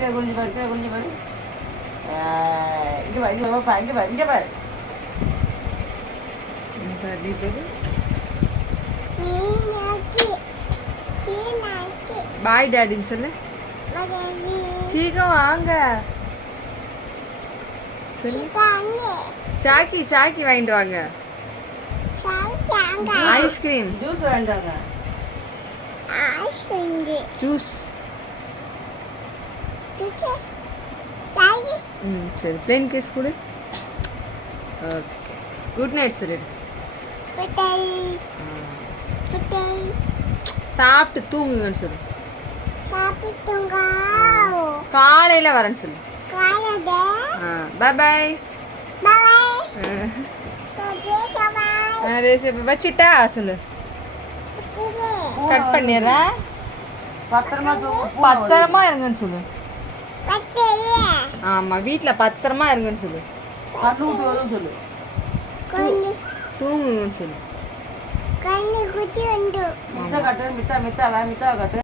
கீழே குனிஞ்சு பாரு, கீழே குனிஞ்சு பாரு. இங்கே பாரு, இங்கே பாரு, இங்கே பாரு, இங்கே பாரு. பாய் டாடின்னு சொல்லு. சீக்கிரம் வாங்க சொல்லு. சாக்கி சாக்கி வாங்கிட்டு வாங்க. ஐஸ்கிரீம் ஜூஸ் வேண்டாங்க. ஜூஸ். சரி பிளேன் கேஸ் கொடு. ஓகே குட் நைட் சொல்லிடு. சாப்பிட்டு தூங்குங்கன்னு சொல்லு. காலையில் வரேன்னு சொல்லு. பாய் பாய். வச்சிட்டா சொல்லு. கட் பண்ணிடுறேன். பத்திரமா இருங்கன்னு சொல்லு. ஆமா வீட்டில் பத்திரமா இருங்கன்னு சொல்லு. சொல்லு. தூங்குங்கன்னு சொல்லு. மித்தா கட்டு, மித்தா மித்தா மித்தா கட்டு.